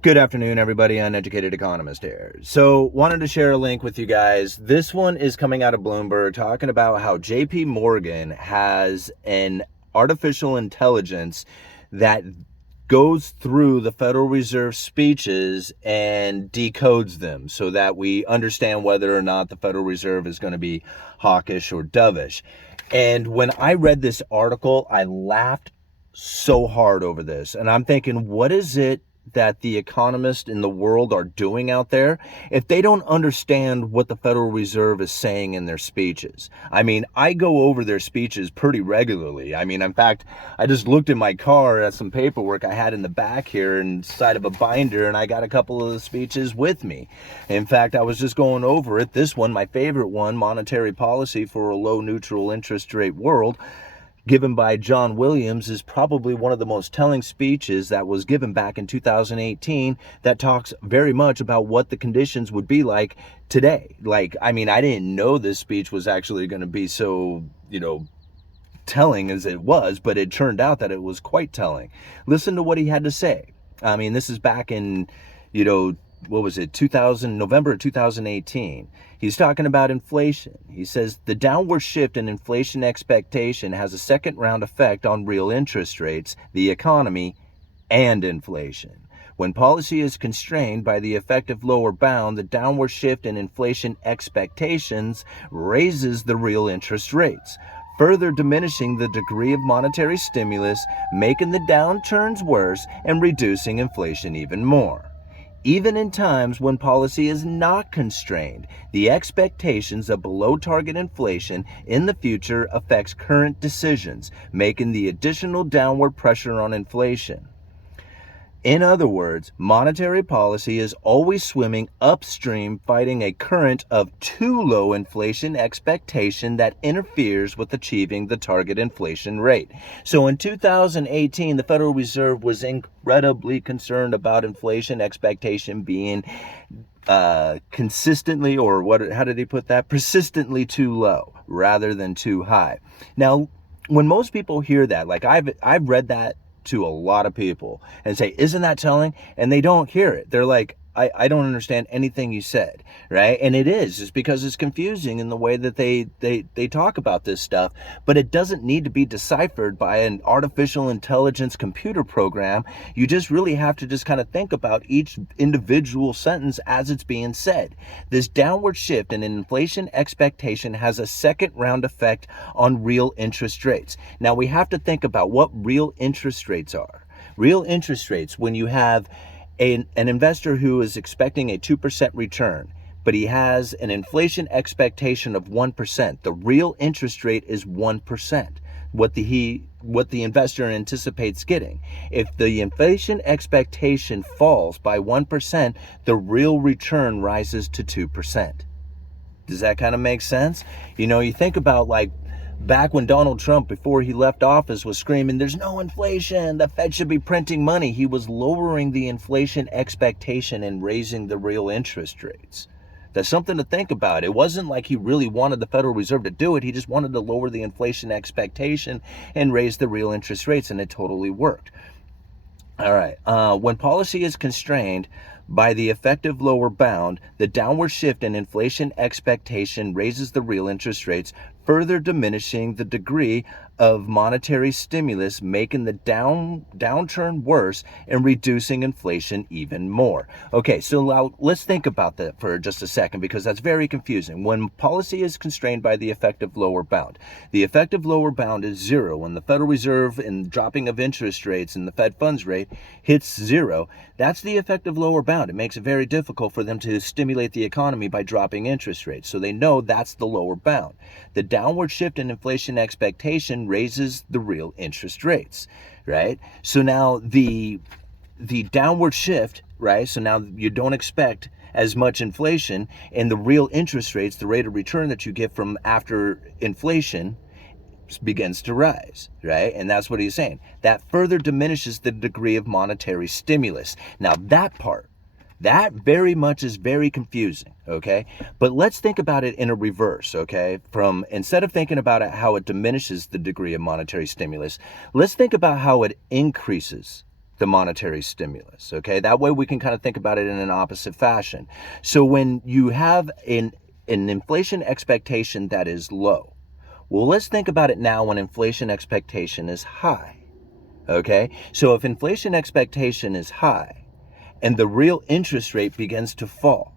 Good afternoon, everybody. Uneducated Economist here. So, wanted to share a link with you guys. This one is coming out of Bloomberg talking about how JP Morgan has an artificial intelligence that goes through the Federal Reserve speeches and decodes them so that we understand whether or not the Federal Reserve is going to be hawkish or dovish. And when I read this article, I laughed so hard over this. And I'm thinking, what is it that the economists in the world are doing out there if they don't understand what the Federal Reserve is saying in their speeches? I mean, I go over their speeches pretty regularly. I mean, in fact, I just looked in my car at some paperwork I had in the back here inside of a binder, and I got a couple of the speeches with me. In fact, I was just going over it. This one, my favorite one, Monetary Policy for a Low Neutral Interest Rate World, given by John Williams, is probably one of the most telling speeches that was given back in 2018 that talks very much about what the conditions would be like today. I didn't know this speech was actually going to be so, telling as it was, but it turned out that it was quite telling. Listen to what he had to say. I mean, this is back in, what was it, November of 2018. He's talking about inflation. He says the downward shift in inflation expectation has a second round effect on real interest rates, the economy, and inflation. When policy is constrained by the effective lower bound, the downward shift in inflation expectations raises the real interest rates, further diminishing the degree of monetary stimulus, making the downturns worse and reducing inflation even more. Even in times when policy is not constrained, the expectations of below target inflation in the future affects current decisions, making the additional downward pressure on inflation. In other words, monetary policy is always swimming upstream, fighting a current of too low inflation expectation that interferes with achieving the target inflation rate. So in 2018, the Federal Reserve was incredibly concerned about inflation expectation being consistently, or how did he put that? Persistently too low rather than too high. Now, when most people hear that, like I've read that to a lot of people and say, isn't that telling? And they don't hear it. They're like, I don't understand anything you said, right? And it is. It's because it's confusing in the way that they talk about this stuff, but it doesn't need to be deciphered by an artificial intelligence computer program. You just really have to just kind of think about each individual sentence as it's being said. This downward shift in inflation expectation has a second round effect on real interest rates. Now we have to think about what real interest rates are. Real interest rates, when you have an investor who is expecting a 2% return, but he has an inflation expectation of 1%. The real interest rate is 1%. What the investor anticipates getting. If the inflation expectation falls by 1%, the real return rises to 2%. Does that kind of make sense? You think about back when Donald Trump, before he left office, was screaming, there's no inflation, the Fed should be printing money. He was lowering the inflation expectation and raising the real interest rates. That's something to think about. It wasn't like he really wanted the Federal Reserve to do it. He just wanted to lower the inflation expectation and raise the real interest rates, and it totally worked. All right. When policy is constrained by the effective lower bound, the downward shift in inflation expectation raises the real interest rates, further diminishing the degree of monetary stimulus, making the downturn worse and reducing inflation even more. Okay, so now let's think about that for just a second, because that's very confusing. When policy is constrained by the effective lower bound, the effective lower bound is zero. When the Federal Reserve and dropping of interest rates and the Fed funds rate hits zero, that's the effective lower bound. It makes it very difficult for them to stimulate the economy by dropping interest rates. So they know that's the lower bound. The downward shift in inflation expectation raises the real interest rates, right? So now the downward shift, right? So now you don't expect as much inflation, and the real interest rates, the rate of return that you get from after inflation, begins to rise, right? And that's what he's saying. That further diminishes the degree of monetary stimulus. Now that part, that very much is very confusing, okay? But let's think about it in a reverse, okay? From instead of thinking about it how it diminishes the degree of monetary stimulus, let's think about how it increases the monetary stimulus. Okay, that way we can kind of think about it in an opposite fashion. So when you have an inflation expectation that is low, well, let's think about it now when inflation expectation is high. Okay, so if inflation expectation is high and the real interest rate begins to fall,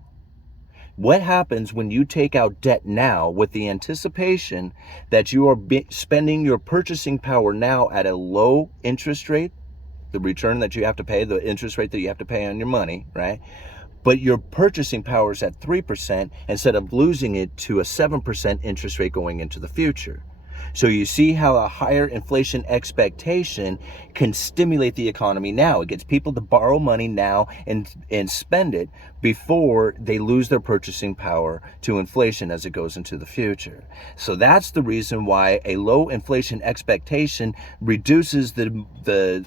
what happens when you take out debt now with the anticipation that you are spending your purchasing power now at a low interest rate, the return that you have to pay, the interest rate that you have to pay on your money, right? But your purchasing power is at 3% instead of losing it to a 7% interest rate going into the future. So you see how a higher inflation expectation can stimulate the economy now. It gets people to borrow money now and spend it before they lose their purchasing power to inflation as it goes into the future. So that's the reason why a low inflation expectation reduces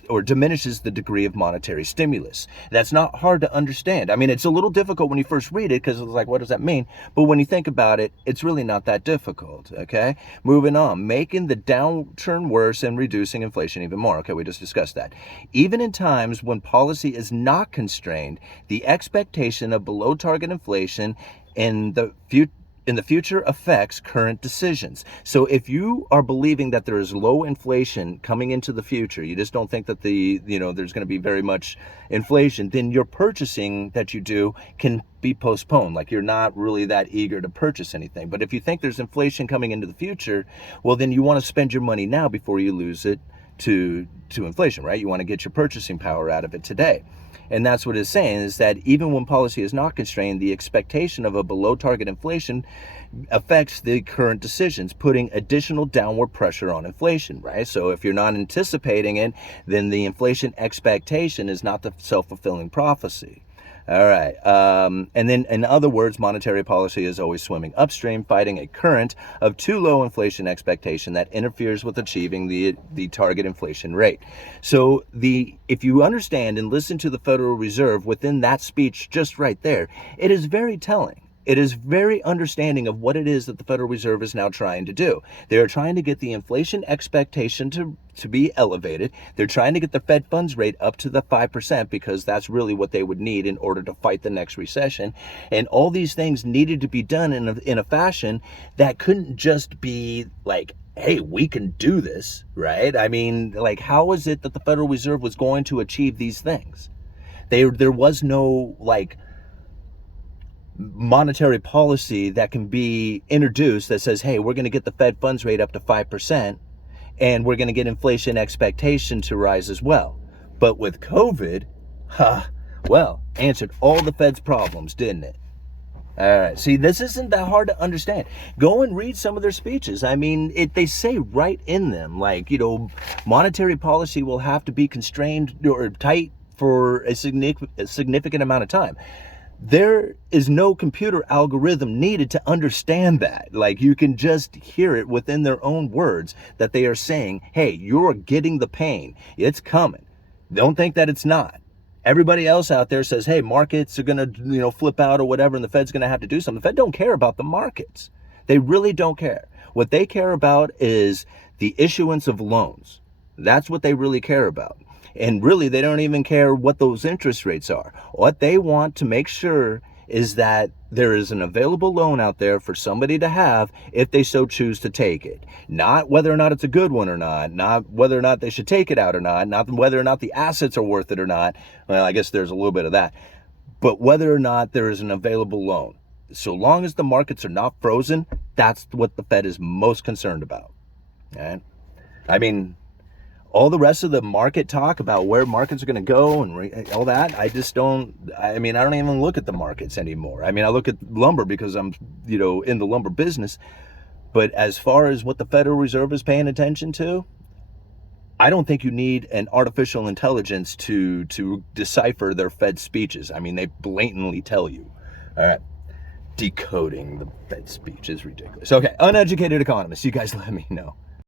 or diminishes the degree of monetary stimulus. That's not hard to understand. I mean, it's a little difficult when you first read it because it's like, what does that mean? But when you think about it, it's really not that difficult, okay? Moving on, making the downturn worse and reducing inflation even more. Okay, we just discussed that. Even in times when policy is not constrained, the expectation of below target inflation in the future affects current decisions. So if you are believing that there is low inflation coming into the future, you just don't think that there's going to be very much inflation, then your purchasing that you do can be postponed. Like you're not really that eager to purchase anything. But if you think there's inflation coming into the future, well, then you want to spend your money now before you lose it to inflation, right? You want to get your purchasing power out of it today. And that's what it's saying, is that even when policy is not constrained, the expectation of a below target inflation affects the current decisions, putting additional downward pressure on inflation, right? So if you're not anticipating it, then the inflation expectation is not the self-fulfilling prophecy. All right. And then, in other words, monetary policy is always swimming upstream, fighting a current of too low inflation expectation that interferes with achieving the target inflation rate. So if you understand and listen to the Federal Reserve within that speech just right there, it is very telling. It is very understanding of what it is that the Federal Reserve is now trying to do. They are trying to get the inflation expectation to be elevated. They're trying to get the Fed funds rate up to the 5% because that's really what they would need in order to fight the next recession. And all these things needed to be done in a fashion that couldn't just be like, hey, we can do this, right? I mean, like, how is it that the Federal Reserve was going to achieve these things? There was no, like, monetary policy that can be introduced that says, hey, we're going to get the Fed funds rate up to 5% and we're going to get inflation expectation to rise as well. But with COVID, answered all the Fed's problems, didn't it? All right. See, this isn't that hard to understand. Go and read some of their speeches. I mean, they say right in them, like, monetary policy will have to be constrained or tight for a significant amount of time. There is no computer algorithm needed to understand that. Like, you can just hear it within their own words that they are saying, hey, you're getting the pain. It's coming. Don't think that it's not. Everybody else out there says, hey, markets are going to, flip out or whatever, and the Fed's going to have to do something. The Fed don't care about the markets. They really don't care. What they care about is the issuance of loans. That's what they really care about. And really, they don't even care what those interest rates are. What they want to make sure is that there is an available loan out there for somebody to have if they so choose to take it. Not whether or not it's a good one or not whether or not they should take it out or not whether or not the assets are worth it or not. Well, I guess there's a little bit of that. But whether or not there is an available loan. So long as the markets are not frozen, that's what the Fed is most concerned about. Right? I mean, all the rest of the market talk about where markets are going to go and all that, I don't even look at the markets anymore. I mean, I look at lumber because I'm, in the lumber business. But as far as what the Federal Reserve is paying attention to, I don't think you need an artificial intelligence to decipher their Fed speeches. I mean, they blatantly tell you. All right. Decoding the Fed speech is ridiculous. Okay, Uneducated Economist, you guys let me know.